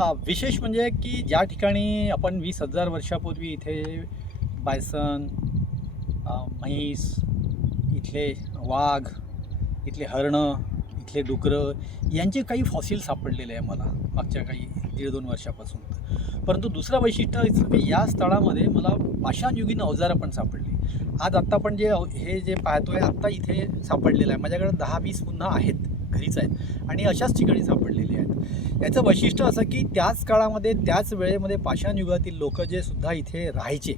विशेष म्हणजे की ज्या ठिकाणी आपण 20,000 वर्षापूर्वी इथे बायसन, म्हैस, इथले वाघ, इथले हरणं, इथले डुकरं यांचे काही फॉसिल सापडलेले आहे मला मागच्या काही 1.5-2 वर्षापासून. परंतु दुसरं वैशिष्ट्य असं की या स्थळामध्ये मला पाषाणयुगीन अवजारं पण सापडली. आज आत्ता आपण हे जे पाहतोय आत्ता इथे सापडलेलं आहे. माझ्याकडे 10-20 पुन्हा आहेत, घरीच आहेत आणि अशाच ठिकाणी सापडलेली आहेत. याचं वैशिष्ट्य असं की त्याच काळामध्ये त्याच वेळेमध्ये पाषाण युगातील लोकं जे सुद्धा इथे राहायचे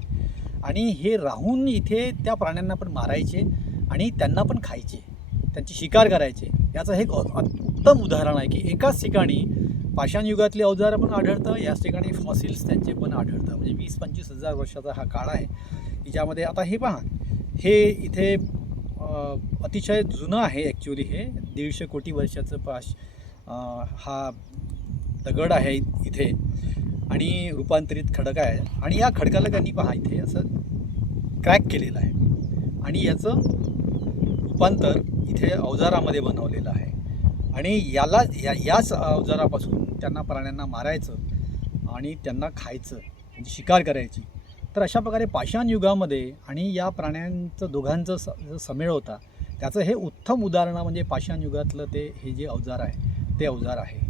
आणि हे राहून इथे त्या प्राण्यांना पण मारायचे आणि त्यांना पण खायचे, त्यांची शिकार करायचे. याचं हे एक उत्तम उदाहरण आहे की एकाच ठिकाणी पाषाण युगातली अवजारं पण आढळतं, याच ठिकाणी फॉसिल्स त्यांचे पण आढळतं. म्हणजे 20-25 हजार वर्षाचा हा काळ आहे की ज्यामध्ये आता हे पहा, हे इथे अतिशय जुनं आहे. ॲक्च्युली हे 150 कोटी वर्षाचं हा दगड आहे इथे आणि रूपांतरित खडक आहे आणि या खडकाला त्यांनी पहा इथे असं क्रॅक केलेलं आहे आणि याचं रूपांतर इथे अवजारामध्ये बनवलेलं आहे आणि याच अवजारापासून त्यांना प्राण्यांना मारायचं आणि त्यांना खायचं, म्हणजे शिकार करायची. तर अशा प्रकारे पाषाण युगामध्ये आणि या प्राण्यांचं दोघांचं जो समेळ होता त्याचं हे उत्तम उदाहरण म्हणजे पाषाण युगातलं हे जे अवजार आहे ते अवजार आहे.